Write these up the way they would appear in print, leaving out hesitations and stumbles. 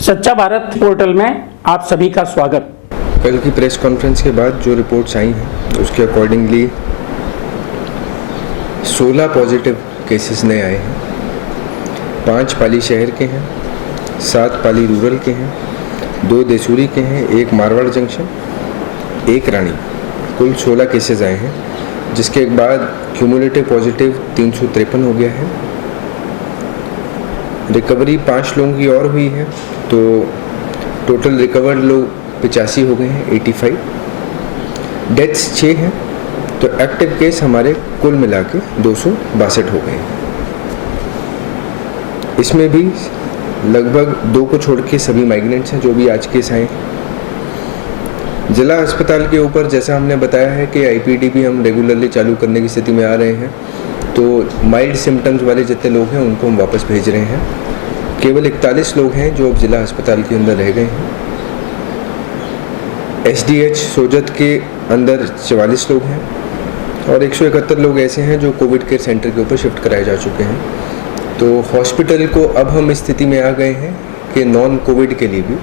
सच्चा भारत पोर्टल में आप सभी का स्वागत। कल की प्रेस कॉन्फ्रेंस के बाद जो रिपोर्ट्स आई हैं उसके अकॉर्डिंगली 16 पॉजिटिव केसेस नए आए हैं। 5 पाली शहर के हैं, 7 पाली रूरल के हैं, 2 देसूरी के हैं, 1 मारवाड़ जंक्शन, 1 रानी। कुल 16 केसेस आए हैं, जिसके बाद क्यूमुलेटिव पॉजिटिव 353 हो गया है। रिकवरी 5 लोगों की और हुई है, तो टोटल रिकवर्ड लोग 85 हो गए हैं, 85। डेथ्स 6 हैं, तो एक्टिव केस हमारे कुल मिला के 262 हो गए हैं। इसमें भी लगभग 2 को छोड़ के सभी माइग्रेंट्स हैं जो भी आज केस आए। जिला अस्पताल के ऊपर जैसा हमने बताया है कि IPD हम रेगुलरली चालू करने की स्थिति में आ रहे हैं, तो माइल्ड सिम्टम्स वाले जितने लोग हैं उनको हम वापस भेज रहे हैं। केवल 41 लोग हैं जो अब जिला अस्पताल के अंदर रह गए हैं। SDH सोजत के अंदर 44 लोग हैं और 171 लोग ऐसे हैं जो कोविड केयर सेंटर के ऊपर शिफ्ट कराए जा चुके हैं। तो हॉस्पिटल को अब हम इस स्थिति में आ गए हैं कि नॉन कोविड के लिए भी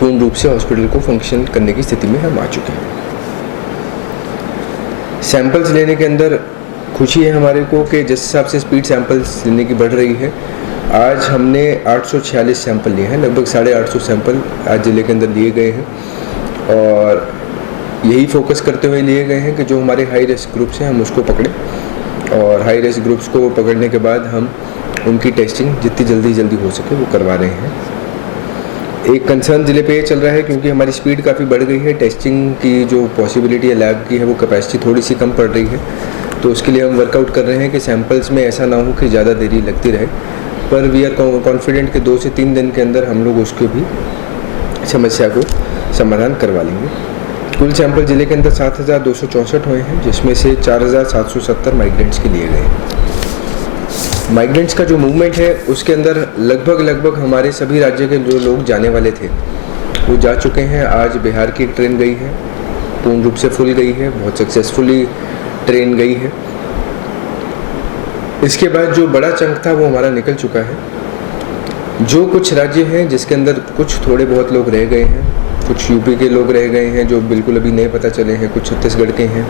पूर्ण रूप से हॉस्पिटल को फंक्शन करने की स्थिति में हम आ चुके हैं। सैंपल्स लेने के अंदर खुशी है हमारे को कि जिस हिसाब से स्पीड सैंपल्स लेने की बढ़ रही है, आज हमने 846 सैंपल लिए हैं। लगभग 850 सैंपल आज ज़िले के अंदर लिए गए हैं और यही फोकस करते हुए लिए गए हैं कि जो हमारे हाई रिस्क ग्रुप्स हैं हम उसको पकड़ें और हाई रिस्क ग्रुप्स को पकड़ने के बाद हम उनकी टेस्टिंग जितनी जल्दी हो सके वो करवा रहे हैं। एक कंसर्न ज़िले पे ये चल रहा है क्योंकि हमारी स्पीड काफ़ी बढ़ गई है, टेस्टिंग की जो पॉसिबिलिटी है लैब की है वो कैपेसिटी थोड़ी सी कम पड़ रही है, तो उसके लिए हम वर्कआउट कर रहे हैं कि सैंपल्स में ऐसा ना हो कि ज़्यादा देरी लगती रहे। पर वी आर कॉन्फिडेंट कि 2 से 3 दिन के अंदर हम लोग उसके भी समस्या को समाधान करवा लेंगे। कुल सैंपल ज़िले के अंदर 7,264 हुए हैं, जिसमें से 4,770 माइग्रेंट्स के लिए गए। माइग्रेंट्स का जो मूवमेंट है उसके अंदर लगभग हमारे सभी राज्य के जो लोग जाने वाले थे वो जा चुके हैं। आज बिहार की ट्रेन गई है, पूर्ण रूप से फुल गई है, बहुत सक्सेसफुली ट्रेन गई है। इसके बाद जो बड़ा चंक था वो हमारा निकल चुका है। जो कुछ राज्य हैं जिसके अंदर कुछ थोड़े बहुत लोग रह गए हैं, कुछ यूपी के लोग रह गए हैं जो बिल्कुल अभी नए पता चले हैं, कुछ छत्तीसगढ़ के हैं,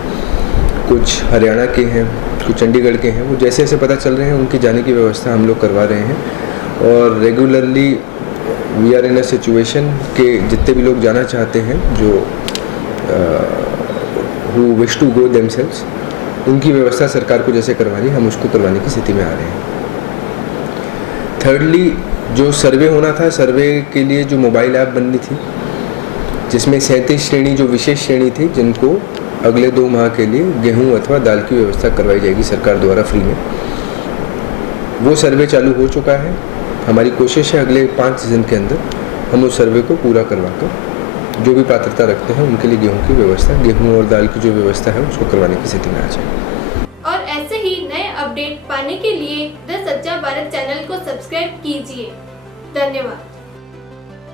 कुछ हरियाणा के हैं, कुछ चंडीगढ़ के हैं। वो जैसे जैसे पता चल रहे हैं उनकी जाने की व्यवस्था हम लोग करवा रहे हैं और regularly we are in a situation के जितने भी लोग जाना चाहते हैं जो who wish to go themselves, उनकी व्यवस्था सरकार को जैसे करवानी हम उसको करवाने की स्थिति में आ रहे हैं। थर्डली, जो सर्वे होना था, सर्वे के लिए जो मोबाइल ऐप बननी थी जिसमें 37 श्रेणी जो विशेष श्रेणी थी जिनको अगले 2 माह के लिए गेहूं अथवा दाल की व्यवस्था करवाई जाएगी सरकार द्वारा फ्री में, वो सर्वे चालू हो चुका है। हमारी कोशिश है अगले 5 दिन के अंदर हम उस सर्वे को पूरा करवाकर जो भी पात्रता रखते हैं उनके लिए गेहूं की व्यवस्था, गेहूं और दाल की जो व्यवस्था है उसको करवाने की स्थिति में आ जाए। और ऐसे ही नए अपडेट पाने के लिए द सच्चा भारत चैनल को सब्सक्राइब कीजिए। धन्यवाद।